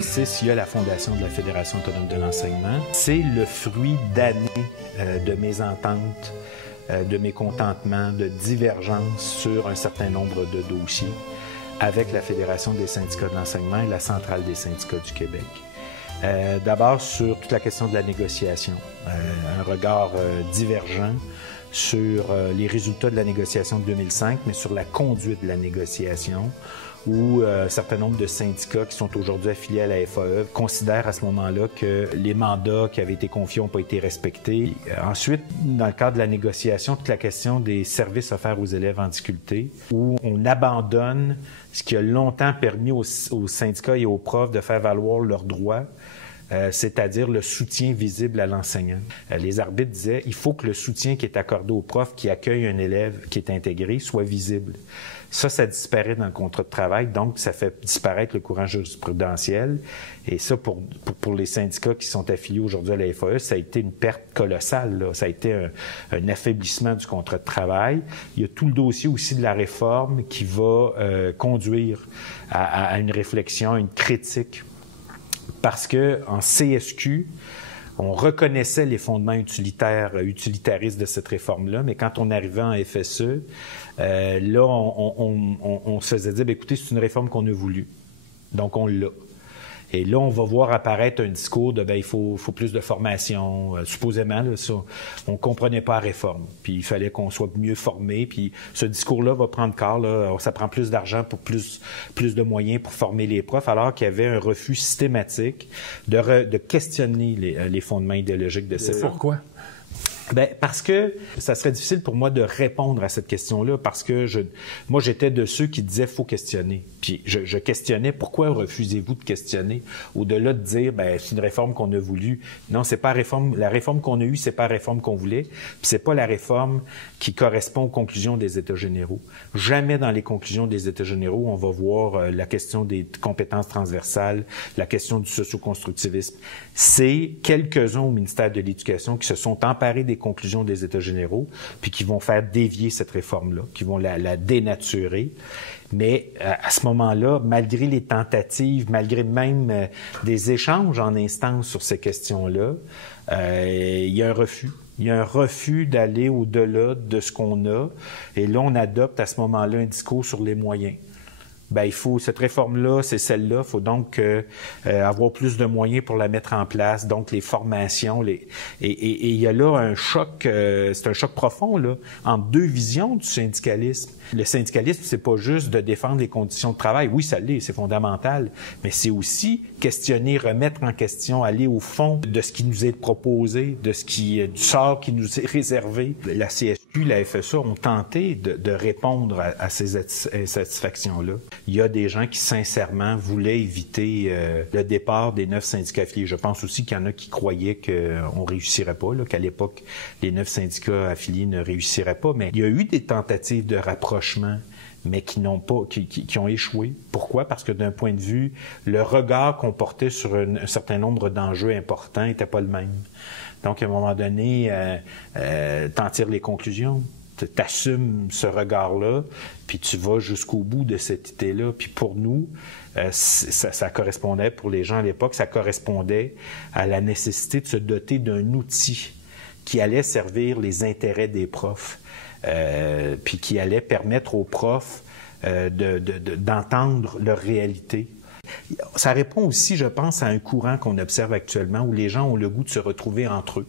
2006, il y a la fondation de la Fédération autonome de l'enseignement. C'est le fruit d'années de mésententes, de mécontentements, de divergences sur un certain nombre de dossiers avec la Fédération des syndicats de l'enseignement et la Centrale des syndicats du Québec. D'abord sur toute la question de la négociation, un regard divergent sur les résultats de la négociation de 2005, mais sur la conduite de la négociation, où un certain nombre de syndicats qui sont aujourd'hui affiliés à la FAE considèrent à ce moment-là que les mandats qui avaient été confiés n'ont pas été respectés. Ensuite, dans le cadre de la négociation, toute la question des services offerts aux élèves en difficulté, où on abandonne ce qui a longtemps permis aux syndicats et aux profs de faire valoir leurs droits, c'est-à-dire le soutien visible à l'enseignant. Les arbitres disaient il faut que le soutien qui est accordé au prof qui accueille un élève qui est intégré soit visible. Ça disparaît dans le contrat de travail, donc ça fait disparaître le courant jurisprudentiel. Et ça, pour les syndicats qui sont affiliés aujourd'hui à la FAE, ça a été une perte colossale, là. Ça a été un affaiblissement du contrat de travail. Il y a tout le dossier aussi de la réforme qui va conduire à une réflexion, à une critique. Parce que en CSQ, on reconnaissait les fondements utilitaristes de cette réforme-là, mais quand on arrivait en FSE, là, on se faisait dire, bien, écoutez, c'est une réforme qu'on a voulu, donc on l'a. Et là, on va voir apparaître un discours de, bien, il faut plus de formation. Supposément, là, ça, on comprenait pas la réforme. Puis il fallait qu'on soit mieux formé. Puis ce discours-là va prendre corps. Là, ça prend plus d'argent pour plus de moyens pour former les profs, alors qu'il y avait un refus systématique de questionner les fondements idéologiques de cette réforme. Pourquoi? Ben, parce que ça serait difficile pour moi de répondre à cette question-là, parce que moi, j'étais de ceux qui disaient faut questionner. Puis je questionnais pourquoi refusez-vous de questionner au-delà de dire ben c'est une réforme qu'on a voulu. Non, c'est pas la réforme qu'on a eue, c'est pas la réforme qu'on voulait, puis c'est pas la réforme qui correspond aux conclusions des États généraux. Jamais dans les conclusions des États généraux on va voir la question des compétences transversales, la question du socio-constructivisme. C'est quelques-uns au ministère de l'Éducation qui se sont emparés des conclusions des États généraux, puis qui vont faire dévier cette réforme-là, qui vont la dénaturer. Mais à ce moment-là, malgré les tentatives, malgré même des échanges en instance sur ces questions-là, il y a un refus. Il y a un refus d'aller au-delà de ce qu'on a. Et là, on adopte à ce moment-là un discours sur les moyens. Ben, cette réforme-là, c'est celle-là. Il faut donc avoir plus de moyens pour la mettre en place. Donc, les formations, et il y a là un choc, c'est un choc profond, là, entre deux visions du syndicalisme. Le syndicalisme, c'est pas juste de défendre les conditions de travail. Oui, ça l'est, c'est fondamental. Mais c'est aussi questionner, remettre en question, aller au fond de ce qui nous est proposé, du sort qui nous est réservé. La CSQ, la FSA ont tenté de répondre à ces insatisfactions-là. Il y a des gens qui, sincèrement, voulaient éviter le départ des 9 syndicats affiliés. Je pense aussi qu'il y en a qui croyaient qu'on réussirait pas, là, qu'à l'époque, les 9 syndicats affiliés ne réussiraient pas. Mais il y a eu des tentatives de rapprochement, mais qui ont échoué. Pourquoi? Parce que d'un point de vue, le regard qu'on portait sur un certain nombre d'enjeux importants n'était pas le même. Donc, à un moment donné, t'en tires les conclusions. T'assumes ce regard-là, puis tu vas jusqu'au bout de cette idée-là. Puis pour nous, ça correspondait, pour les gens à l'époque, ça correspondait à la nécessité de se doter d'un outil qui allait servir les intérêts des profs, puis qui allait permettre aux profs d'entendre leur réalité. Ça répond aussi, je pense, à un courant qu'on observe actuellement où les gens ont le goût de se retrouver entre eux.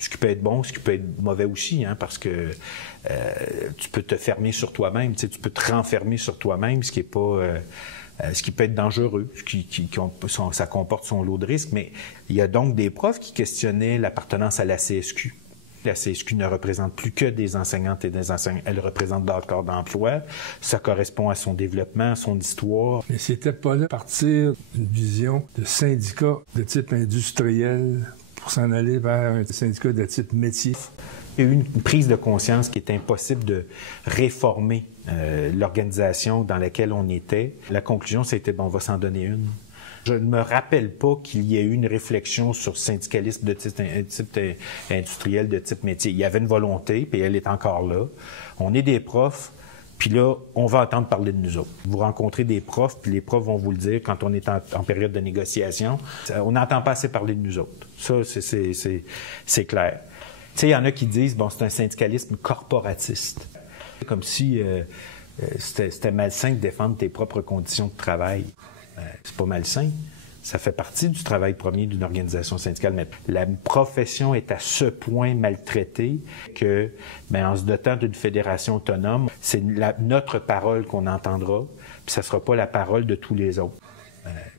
Ce qui peut être bon, ce qui peut être mauvais aussi, hein, parce que tu peux te fermer sur toi-même, tu sais, tu peux te renfermer sur toi-même, ce qui est pas, ce qui peut être dangereux, ça comporte son lot de risques. Mais il y a donc des profs qui questionnaient l'appartenance à la CSQ. La CSQ ne représente plus que des enseignantes et des enseignants. Elle représente leur corps d'emploi. Ça correspond à son développement, à son histoire. Mais c'était pas là partir d'une vision de syndicat de type industriel pour s'en aller vers un syndicat de type métier? Il y a eu une prise de conscience qu'il est impossible de réformer l'organisation dans laquelle on était. La conclusion, c'était, bon, on va s'en donner une. Je ne me rappelle pas qu'il y ait eu une réflexion sur syndicalisme de type industriel, de type métier. Il y avait une volonté, puis elle est encore là. On est des profs, Puis là, on va entendre parler de nous autres. Vous rencontrez des profs, puis les profs vont vous le dire quand on est en période de négociation. On n'entend pas assez parler de nous autres. Ça, c'est clair. Tu sais, il y en a qui disent, bon, c'est un syndicalisme corporatiste. Comme si c'était malsain de défendre tes propres conditions de travail. C'est pas malsain. Ça fait partie du travail premier d'une organisation syndicale. Mais la profession est à ce point maltraitée que, en se dotant d'une fédération autonome, c'est notre parole qu'on entendra, puis ça sera pas la parole de tous les autres.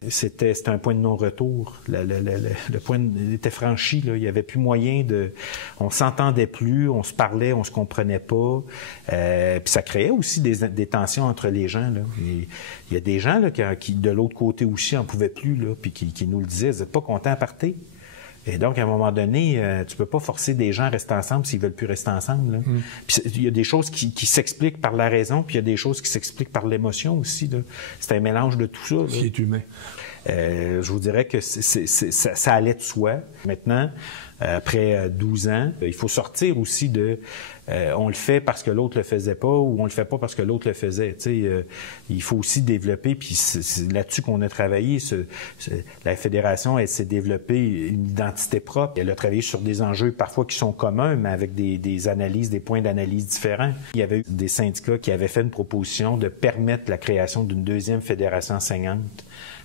C'était un point de non-retour. Le point était franchi. Là. Il n'y avait plus moyen de... On s'entendait plus, on se parlait, on se comprenait pas. Puis ça créait aussi des tensions entre les gens. Là. Il y a des gens là, qui, de l'autre côté aussi, en pouvaient plus, là, puis qui nous le disaient. Vous n'êtes pas contents à partir. Et donc, à un moment donné, tu peux pas forcer des gens à rester ensemble s'ils veulent plus rester ensemble. Là. Puis il y a des choses qui s'expliquent par la raison, puis il y a des choses qui s'expliquent par l'émotion aussi. Là. C'est un mélange de tout ça. Là. Qui est humain. Je vous dirais que ça allait de soi. Maintenant, après 12 ans, il faut sortir aussi de on le fait parce que l'autre le faisait pas ou on le fait pas parce que l'autre le faisait. Il faut aussi développer, puis c'est là-dessus qu'on a travaillé. La Fédération, elle s'est développée une identité propre. Elle a travaillé sur des enjeux parfois qui sont communs, mais avec des analyses, des points d'analyse différents. Il y avait eu des syndicats qui avaient fait une proposition de permettre la création d'une deuxième fédération enseignante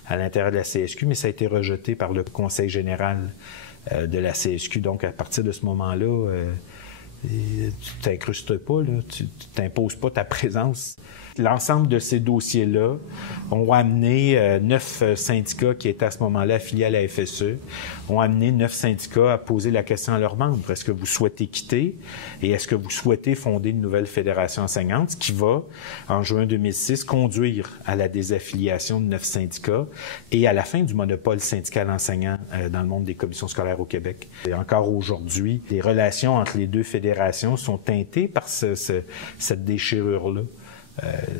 à l'intérieur de la CSQ, mais ça a été rejeté par le Conseil général de la CSQ. Donc, à partir de ce moment-là, tu t'incrustes pas, là, tu t'imposes pas ta présence. L'ensemble de ces dossiers-là ont amené 9 syndicats qui étaient à ce moment-là affiliés à la FSE, ont amené 9 syndicats à poser la question à leurs membres. Est-ce que vous souhaitez quitter et est-ce que vous souhaitez fonder une nouvelle fédération enseignante, ce qui va, en juin 2006, conduire à la désaffiliation de 9 syndicats et à la fin du monopole syndical enseignant dans le monde des commissions scolaires au Québec. Et encore aujourd'hui, les relations entre les deux fédérations sont teintées par cette déchirure-là.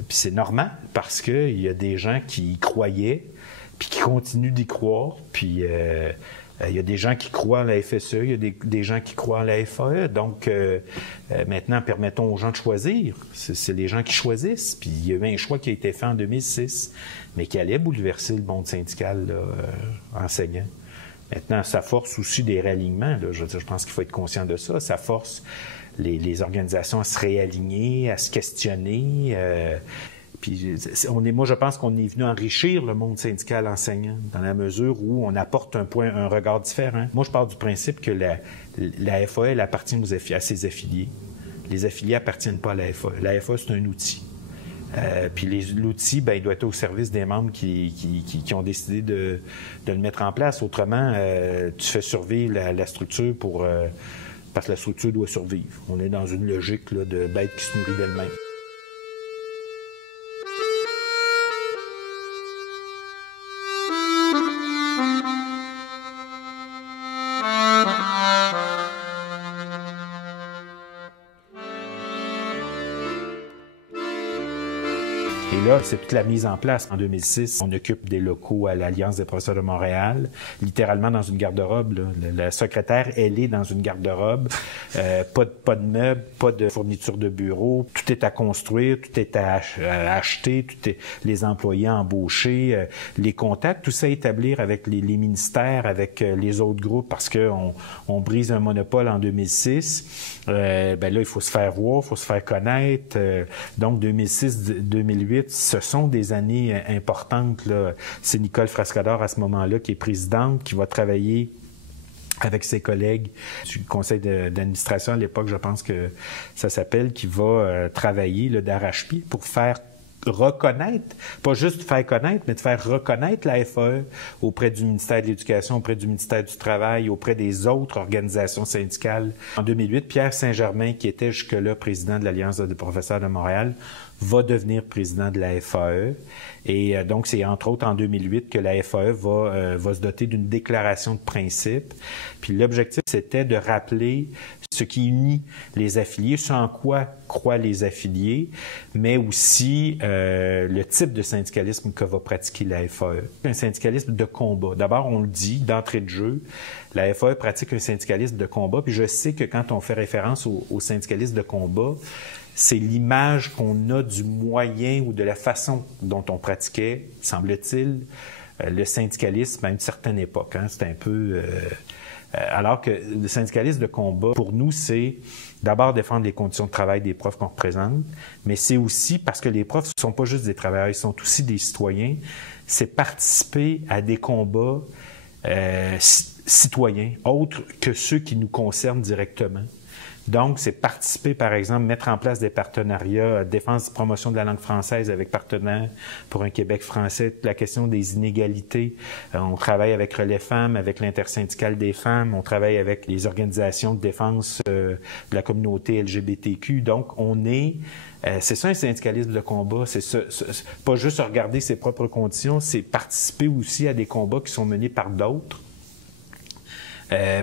Puis c'est normal parce qu'il y a des gens qui y croyaient puis qui continuent d'y croire. Puis il y a des gens qui croient en la FSE, il y a des gens qui croient en la FAE. Donc maintenant, permettons aux gens de choisir. C'est les gens qui choisissent. Puis il y a eu un choix qui a été fait en 2006, mais qui allait bouleverser le monde syndical là, enseignant. Maintenant, ça force aussi des réalignements. Là. Je pense qu'il faut être conscient de ça. Ça force les organisations à se réaligner, à se questionner. Puis moi, je pense qu'on est venu enrichir le monde syndical enseignant dans la mesure où on apporte un regard différent. Moi, je pars du principe que la FAE, elle appartient à ses affiliés. Les affiliés appartiennent pas à la FAE. La FAE, c'est un outil. Puis l'outil, il doit être au service des membres qui ont décidé de le mettre en place. Autrement, tu fais survivre la structure parce que la structure doit survivre. On est dans une logique là, de bête qui se nourrit d'elle-même. Et là, c'est toute la mise en place. En 2006, on occupe des locaux à l'Alliance des professeurs de Montréal, littéralement dans une garde-robe. Là. La secrétaire, elle est dans une garde-robe. Pas de meubles, pas de fourniture de bureau. Tout est à construire, tout est à acheter, les employés embauchés, les contacts, tout ça à établir avec les ministères, avec les autres groupes, parce qu'on brise un monopole en 2006. Là, il faut se faire voir, il faut se faire connaître. Donc, 2006-2008, ce sont des années importantes. Là. C'est Nicole Frascador, à ce moment-là, qui est présidente, qui va travailler avec ses collègues du conseil d'administration à l'époque, je pense que ça s'appelle, qui va travailler d'arrache-pied pour faire reconnaître, pas juste faire connaître, mais de faire reconnaître la FAE auprès du ministère de l'Éducation, auprès du ministère du Travail, auprès des autres organisations syndicales. En 2008, Pierre Saint-Germain, qui était jusque-là président de l'Alliance des professeurs de Montréal, va devenir président de la FAE. Et donc, c'est entre autres en 2008 que la FAE va se doter d'une déclaration de principe. Puis l'objectif, c'était de rappeler ce qui unit les affiliés, ce en quoi croient les affiliés, mais aussi le type de syndicalisme que va pratiquer la FAE. Un syndicalisme de combat. D'abord, on le dit d'entrée de jeu, la FAE pratique un syndicalisme de combat, puis je sais que quand on fait référence au syndicalisme de combat, c'est l'image qu'on a du moyen ou de la façon dont on pratiquait, semble-t-il, le syndicalisme à une certaine époque. Hein. C'est un peu... alors que le syndicalisme de combat, pour nous, c'est d'abord défendre les conditions de travail des profs qu'on représente, mais c'est aussi parce que les profs ne sont pas juste des travailleurs, ils sont aussi des citoyens, c'est participer à des combats citoyens, autres que ceux qui nous concernent directement. Donc, c'est participer, par exemple, mettre en place des partenariats, défense et promotion de la langue française avec Partenaires pour un Québec français, la question des inégalités. On travaille avec Relais Femmes, avec l'Intersyndicale des femmes, on travaille avec les organisations de défense de la communauté LGBTQ. Donc, on est... c'est ça un syndicalisme de combat, c'est pas juste regarder ses propres conditions, c'est participer aussi à des combats qui sont menés par d'autres.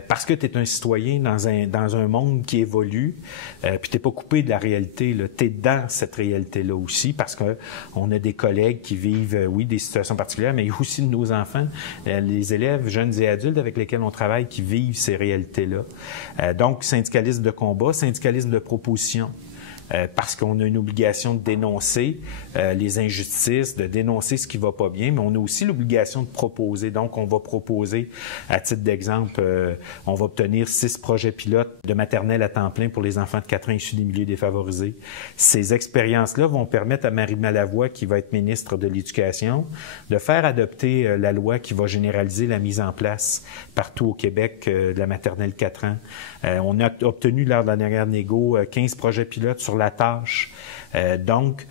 Parce que tu es un citoyen dans un monde qui évolue, puis t'es pas coupé de la réalité, tu es dans cette réalité-là aussi, parce que on a des collègues qui vivent, oui, des situations particulières, mais il y a aussi nos enfants, les élèves, jeunes et adultes avec lesquels on travaille qui vivent ces réalités-là. Donc, syndicalisme de combat, syndicalisme de proposition. Parce qu'on a une obligation de dénoncer les injustices, de dénoncer ce qui va pas bien, mais on a aussi l'obligation de proposer. Donc, on va proposer, à titre d'exemple, on va obtenir 6 projets pilotes de maternelle à temps plein pour les enfants de 4 ans issus des milieux défavorisés. Ces expériences-là vont permettre à Marie Malavoi, qui va être ministre de l'Éducation, de faire adopter la loi qui va généraliser la mise en place partout au Québec de la maternelle 4 ans. On a obtenu, lors de la dernière négo, 15 projets pilotes sur la tâche. Donc,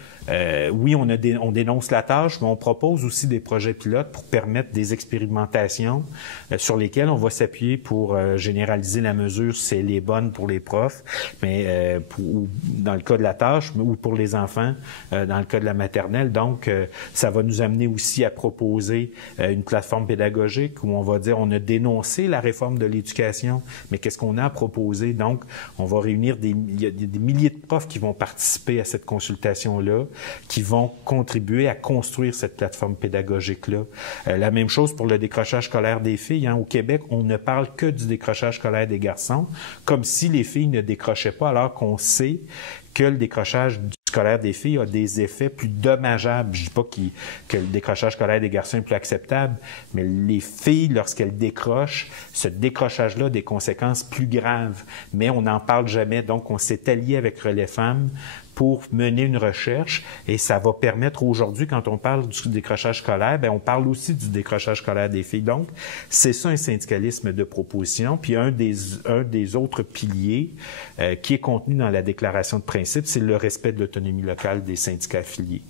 oui, on dénonce la tâche, mais on propose aussi des projets pilotes pour permettre des expérimentations sur lesquelles on va s'appuyer pour généraliser la mesure si elle est bonne pour les profs, mais dans le cas de la tâche, ou pour les enfants, dans le cas de la maternelle. Donc, ça va nous amener aussi à proposer une plateforme pédagogique où on va dire on a dénoncé la réforme de l'éducation, mais qu'est-ce qu'on a à proposer? Donc, on va réunir il y a des milliers de profs qui vont participer à cette consultation-là, qui vont contribuer à construire cette plateforme pédagogique-là. La même chose pour le décrochage scolaire des filles. Hein. Au Québec, on ne parle que du décrochage scolaire des garçons, comme si les filles ne décrochaient pas, alors qu'on sait que le décrochage scolaire des filles a des effets plus dommageables. Je dis pas que le décrochage scolaire des garçons est plus acceptable, mais les filles, lorsqu'elles décrochent, ce décrochage-là a des conséquences plus graves. Mais on n'en parle jamais. Donc, on s'est allié avec Relais Femmes pour mener une recherche et ça va permettre aujourd'hui, quand on parle du décrochage scolaire, bien, on parle aussi du décrochage scolaire des filles. Donc, c'est ça un syndicalisme de proposition. Puis un des autres piliers qui est contenu dans la déclaration de principe, c'est le respect de l'autonomie locale des syndicats affiliés.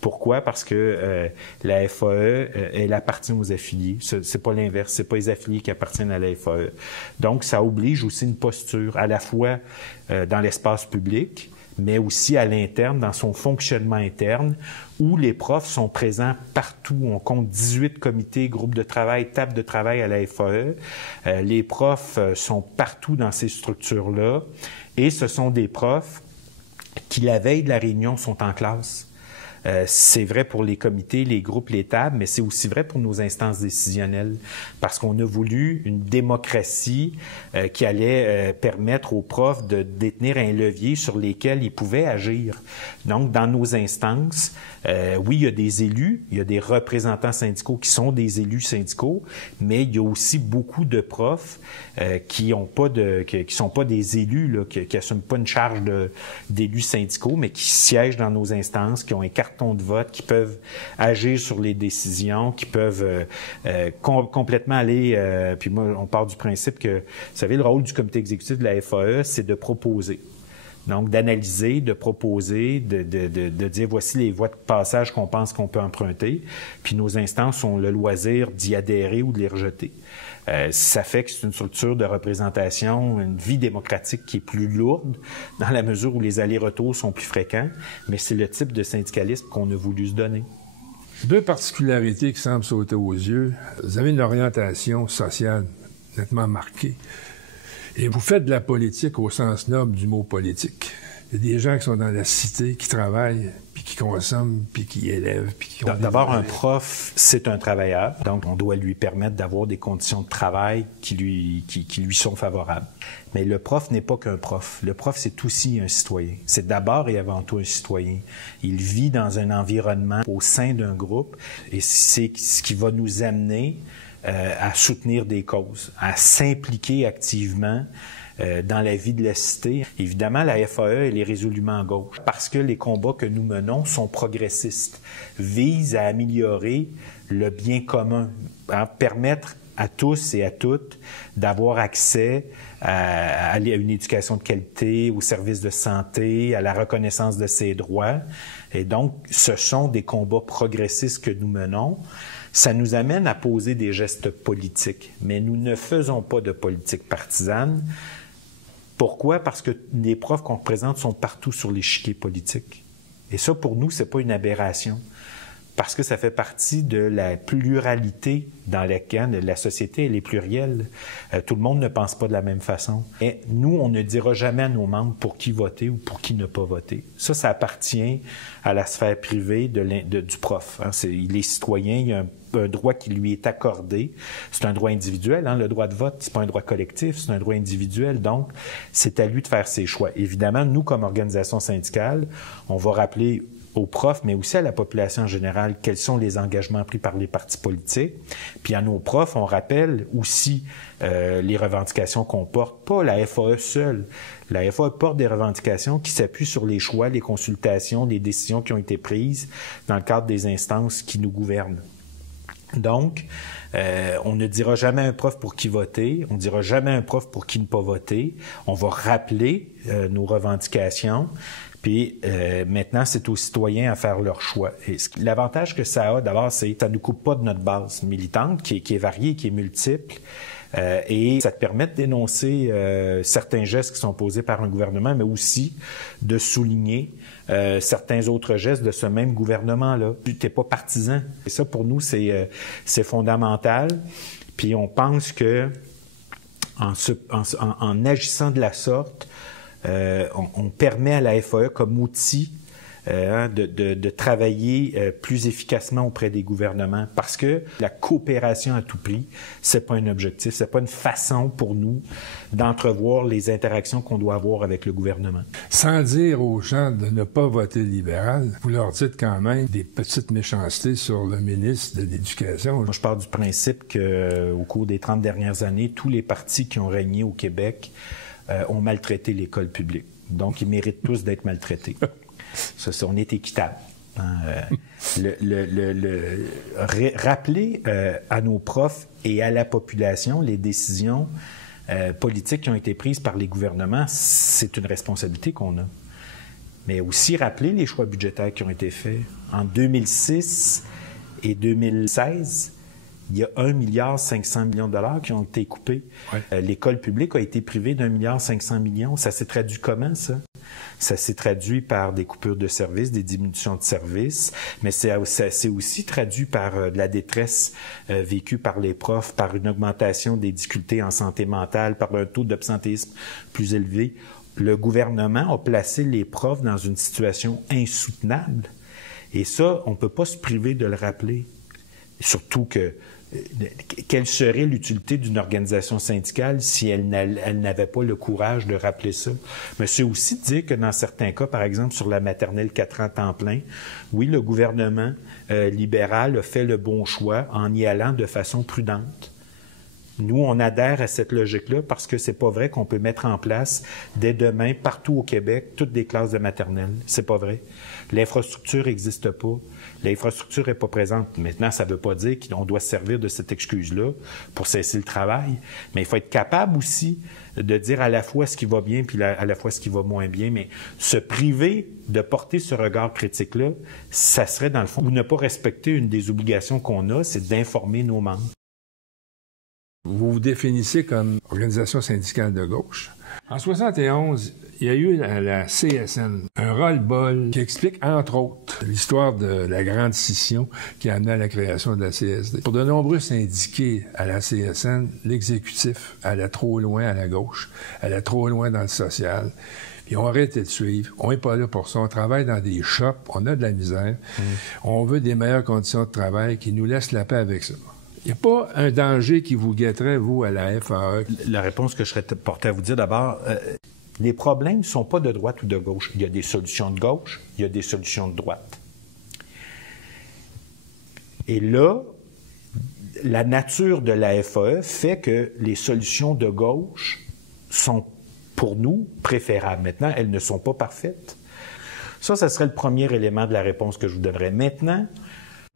Pourquoi? Parce que la FAE, elle appartient aux affiliés. C'est pas l'inverse. C'est pas les affiliés qui appartiennent à la FAE. Donc, ça oblige aussi une posture à la fois dans l'espace public, mais aussi à l'interne, dans son fonctionnement interne, où les profs sont présents partout. On compte 18 comités, groupes de travail, tables de travail à la FAE. Les profs sont partout dans ces structures-là. Et ce sont des profs qui, la veille de la réunion, sont en classe. C'est vrai pour les comités, les groupes, les tables, mais c'est aussi vrai pour nos instances décisionnelles, parce qu'on a voulu une démocratie qui allait permettre aux profs de détenir un levier sur lesquels ils pouvaient agir. Donc, dans nos instances, oui, il y a des élus, il y a des représentants syndicaux qui sont des élus syndicaux, mais il y a aussi beaucoup de profs qui sont pas des élus, là, qui assument pas une charge d'élus syndicaux, mais qui siègent dans nos instances, qui ont un carton de vote, qui peuvent agir sur les décisions, qui peuvent complètement aller... puis moi, on part du principe que, vous savez, le rôle du comité exécutif de la FAE, c'est de proposer. Donc, d'analyser, de proposer, de dire voici les voies de passage qu'on pense qu'on peut emprunter. Puis nos instances ont le loisir d'y adhérer ou de les rejeter. Ça fait que c'est une structure de représentation, une vie démocratique qui est plus lourde, dans la mesure où les allers-retours sont plus fréquents, mais c'est le type de syndicalisme qu'on a voulu se donner. Deux particularités qui semblent sauter aux yeux. Vous avez une orientation sociale nettement marquée. Et vous faites de la politique au sens noble du mot politique. Il y a des gens qui sont dans la cité, qui travaillent, puis qui consomme, puis qui élève, puis qui... D'abord, un prof, c'est un travailleur, donc on doit lui permettre d'avoir des conditions de travail qui lui sont favorables. Mais le prof n'est pas qu'un prof. Le prof, c'est aussi un citoyen. C'est d'abord et avant tout un citoyen. Il vit dans un environnement au sein d'un groupe et c'est ce qui va nous amener à soutenir des causes, à s'impliquer activement dans la vie de la cité. Évidemment, la FAE, elle est résolument à gauche parce que les combats que nous menons sont progressistes, visent à améliorer le bien commun, à permettre à tous et à toutes d'avoir accès à une éducation de qualité, aux services de santé, à la reconnaissance de ses droits. Et donc, ce sont des combats progressistes que nous menons. Ça nous amène à poser des gestes politiques, mais nous ne faisons pas de politique partisane. Pourquoi? Parce que les profs qu'on représente sont partout sur l'échiquier politique. Et ça, pour nous, c'est pas une aberration. Parce que ça fait partie de la pluralité dans laquelle la société elle est plurielle. Tout le monde ne pense pas de la même façon. Et nous, on ne dira jamais à nos membres pour qui voter ou pour qui ne pas voter. Ça appartient à la sphère privée du prof. Il est citoyen, il y a un droit qui lui est accordé. C'est un droit individuel. Le droit de vote, c'est pas un droit collectif, c'est un droit individuel. Donc, c'est à lui de faire ses choix. Évidemment, nous, comme organisation syndicale, on va rappeler aux profs, mais aussi à la population en général, quels sont les engagements pris par les partis politiques. Puis à nos profs, on rappelle aussi les revendications qu'on porte, pas la FAE seule. La FAE porte des revendications qui s'appuient sur les choix, les consultations, les décisions qui ont été prises dans le cadre des instances qui nous gouvernent. Donc, on ne dira jamais à un prof pour qui voter, on ne dira jamais à un prof pour qui ne pas voter. On va rappeler nos revendications. Puis maintenant, c'est aux citoyens à faire leur choix. Et l'avantage que ça a, d'abord, c'est que ça ne nous coupe pas de notre base militante, qui est variée, qui est multiple. Et ça te permet de dénoncer certains gestes qui sont posés par un gouvernement, mais aussi de souligner certains autres gestes de ce même gouvernement-là. Tu n'es pas partisan. Et ça, pour nous, c'est fondamental. Puis on pense que en agissant de la sorte, on permet à la FAE comme outil de travailler plus efficacement auprès des gouvernements parce que la coopération à tout prix, c'est pas un objectif, c'est pas une façon pour nous d'entrevoir les interactions qu'on doit avoir avec le gouvernement. Sans dire aux gens de ne pas voter libéral, vous leur dites quand même des petites méchancetés sur le ministre de l'Éducation. Moi, je pars du principe qu'au cours des 30 dernières années, tous les partis qui ont régné au Québec ont maltraité l'école publique. Donc, ils méritent tous d'être maltraités. Ça, on est équitable. Rappeler à nos profs et à la population les décisions politiques qui ont été prises par les gouvernements, c'est une responsabilité qu'on a. Mais aussi rappeler les choix budgétaires qui ont été faits. En 2006 et 2016, il y a 1,5 milliard de dollars qui ont été coupés. Ouais. L'école publique a été privée d'1,5 milliard. Ça s'est traduit comment, ça? Ça s'est traduit par des coupures de services, des diminutions de services, mais ça s'est aussi traduit par de la détresse vécue par les profs, par une augmentation des difficultés en santé mentale, par un taux d'absentéisme plus élevé. Le gouvernement a placé les profs dans une situation insoutenable. Et ça, on ne peut pas se priver de le rappeler. Surtout que quelle serait l'utilité d'une organisation syndicale si elle n'avait pas le courage de rappeler ça? Mais c'est aussi de dire que dans certains cas, par exemple sur la maternelle 4 ans temps plein, oui, le gouvernement libéral a fait le bon choix en y allant de façon prudente. Nous, on adhère à cette logique-là parce que c'est pas vrai qu'on peut mettre en place dès demain, partout au Québec, toutes des classes de maternelle. C'est pas vrai. L'infrastructure n'existe pas. L'infrastructure n'est pas présente. Maintenant, ça ne veut pas dire qu'on doit se servir de cette excuse-là pour cesser le travail. Mais il faut être capable aussi de dire à la fois ce qui va bien puis à la fois ce qui va moins bien. Mais se priver de porter ce regard critique-là, ça serait dans le fond, ou ne pas respecter une des obligations qu'on a, c'est d'informer nos membres. Vous vous définissez comme organisation syndicale de gauche. En 1971, il y a eu la CSN, un roll-ball qui explique, entre autres, l'histoire de la grande scission qui a amené à la création de la CSD. Pour de nombreux syndiqués à la CSN, l'exécutif allait trop loin à la gauche, allait trop loin dans le social. Ils ont arrêté de suivre. On n'est pas là pour ça. On travaille dans des shops. On a de la misère. On veut des meilleures conditions de travail qui nous laissent la paix avec ça. Il n'y a pas un danger qui vous guetterait, vous, à la FAE? La réponse que je serais porté à vous dire, d'abord, les problèmes ne sont pas de droite ou de gauche. Il y a des solutions de gauche, il y a des solutions de droite. Et là, la nature de la FAE fait que les solutions de gauche sont, pour nous, préférables. Maintenant, elles ne sont pas parfaites. Ça serait le premier élément de la réponse que je vous donnerais. Maintenant,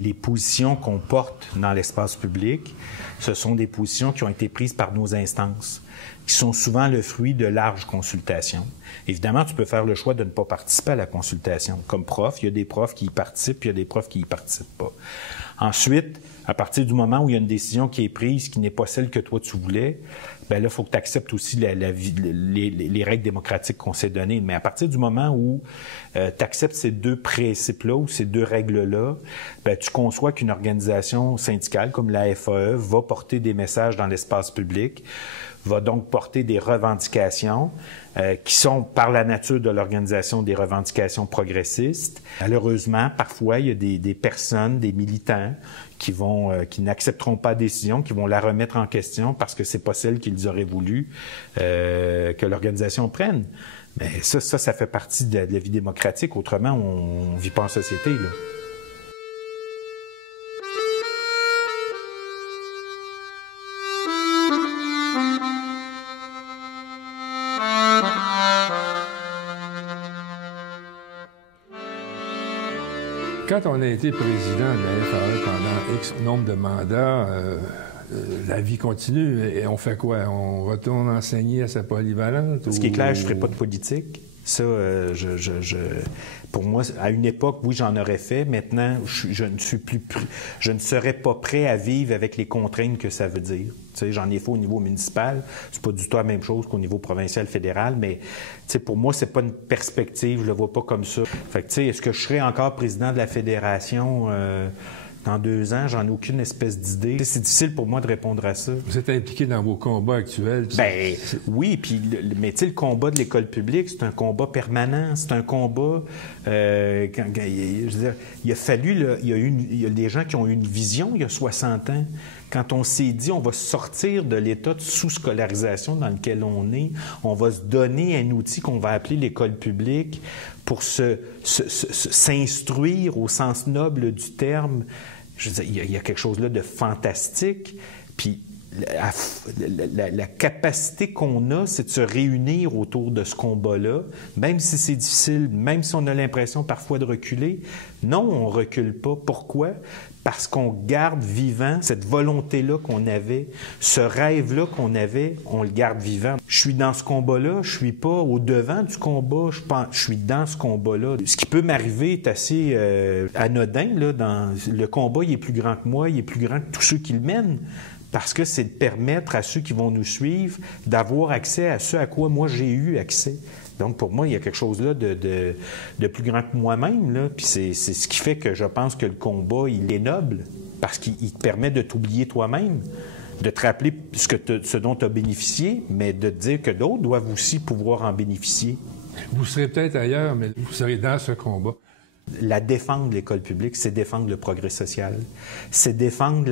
les positions qu'on porte dans l'espace public, ce sont des positions qui ont été prises par nos instances, qui sont souvent le fruit de larges consultations. Évidemment, tu peux faire le choix de ne pas participer à la consultation. Comme prof, il y a des profs qui y participent, puis il y a des profs qui y participent pas. Ensuite, à partir du moment où il y a une décision qui est prise qui n'est pas celle que toi tu voulais, bien là, il faut que tu acceptes aussi les règles démocratiques qu'on s'est données. Mais à partir du moment où tu acceptes ces deux principes-là ou ces deux règles-là, bien, tu conçois qu'une organisation syndicale comme la FAE va porter des messages dans l'espace public, va donc porter des revendications qui sont, par la nature de l'organisation, des revendications progressistes. Malheureusement, parfois, il y a des personnes, des militants qui n'accepteront pas la décision, qui vont la remettre en question parce que c'est pas celle qu'ils auraient voulu que l'organisation prenne. Mais ça fait partie de la vie démocratique. Autrement, on vit pas en société, là. Quand on a été président de la FAE pendant X nombre de mandats, la vie continue. Et on fait quoi? On retourne enseigner à sa polyvalente? Ce qui est clair, je ne ferai pas de politique. Ça, pour moi, à une époque, oui, j'en aurais fait. Maintenant, je ne serais pas prêt à vivre avec les contraintes que ça veut dire. Tu sais, j'en ai fait au niveau municipal. C'est pas du tout la même chose qu'au niveau provincial, fédéral, mais tu sais, pour moi, c'est pas une perspective. Je le vois pas comme ça. Fait que, tu sais, est-ce que je serai encore président de la fédération dans 2 ans? J'en ai aucune espèce d'idée. C'est difficile pour moi de répondre à ça. Vous êtes impliqué dans vos combats actuels? Ben oui, puis mais tu sais, le combat de l'école publique, c'est un combat permanent. C'est un combat. Je veux dire, il a fallu, là, il y a des gens qui ont eu une vision il y a 60 ans. Quand on s'est dit, on va sortir de l'état de sous-scolarisation dans lequel on est, on va se donner un outil qu'on va appeler l'école publique pour s'instruire au sens noble du terme. Je veux dire, il y a quelque chose là de fantastique. Puis la capacité qu'on a, c'est de se réunir autour de ce combat-là, même si c'est difficile, même si on a l'impression parfois de reculer. Non, on ne recule pas. Pourquoi? Parce qu'on garde vivant cette volonté-là qu'on avait, ce rêve-là qu'on avait, on le garde vivant. Je suis dans ce combat-là, je suis pas au devant du combat, je suis dans ce combat-là. Ce qui peut m'arriver est assez anodin, là, le combat, il est plus grand que moi, il est plus grand que tous ceux qui le mènent. Parce que c'est de permettre à ceux qui vont nous suivre d'avoir accès à ce à quoi moi j'ai eu accès. Donc, pour moi, il y a quelque chose là de plus grand que moi-même, là. Puis c'est ce qui fait que je pense que le combat, il est noble, parce qu'il te permet de t'oublier toi-même, de te rappeler ce dont tu as bénéficié, mais de te dire que d'autres doivent aussi pouvoir en bénéficier. Vous serez peut-être ailleurs, mais vous serez dans ce combat. La défendre de l'école publique, c'est défendre le progrès social. C'est défendre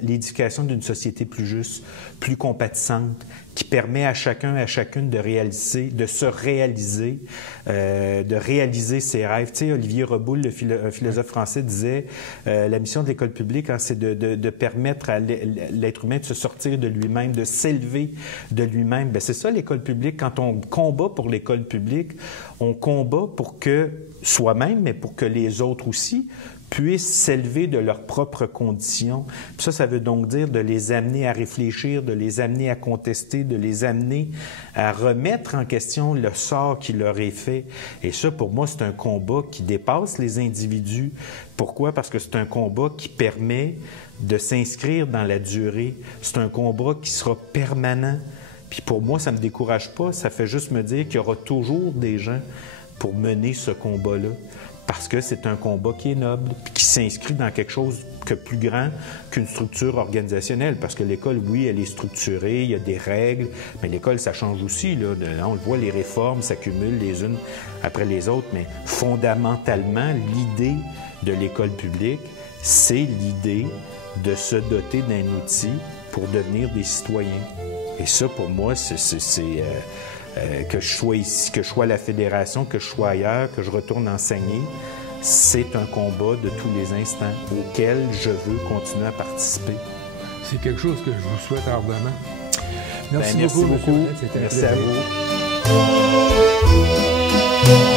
l'éducation d'une société plus juste, plus compatissante, qui permet à chacun et à chacune de se réaliser, de réaliser ses rêves. Tu sais, Olivier Reboul, un philosophe français, disait la mission de l'école publique, hein, c'est de permettre à l'être humain de se sortir de lui-même, de s'élever de lui-même. Bien, c'est ça l'école publique. Quand on combat pour l'école publique, on combat pour que soi-même, mais pour que les autres aussi puissent s'élever de leurs propres conditions. Puis ça veut donc dire de les amener à réfléchir, de les amener à contester, de les amener à remettre en question le sort qui leur est fait. Et ça, pour moi, c'est un combat qui dépasse les individus. Pourquoi? Parce que c'est un combat qui permet de s'inscrire dans la durée. C'est un combat qui sera permanent. Puis pour moi, ça ne me décourage pas. Ça fait juste me dire qu'il y aura toujours des gens pour mener ce combat-là. parce que c'est un combat qui est noble, puis qui s'inscrit dans quelque chose de plus grand qu'une structure organisationnelle. Parce que l'école, oui, elle est structurée, il y a des règles, mais l'école, ça change aussi. Là. On le voit, les réformes s'accumulent les unes après les autres, mais fondamentalement, l'idée de l'école publique, c'est l'idée de se doter d'un outil pour devenir des citoyens. Et ça, pour moi, que je sois ici, que je sois à la fédération, que je sois ailleurs, que je retourne enseigner, c'est un combat de tous les instants auquel je veux continuer à participer. C'est quelque chose que je vous souhaite ardemment. Merci beaucoup. C'était un plaisir. Merci à vous.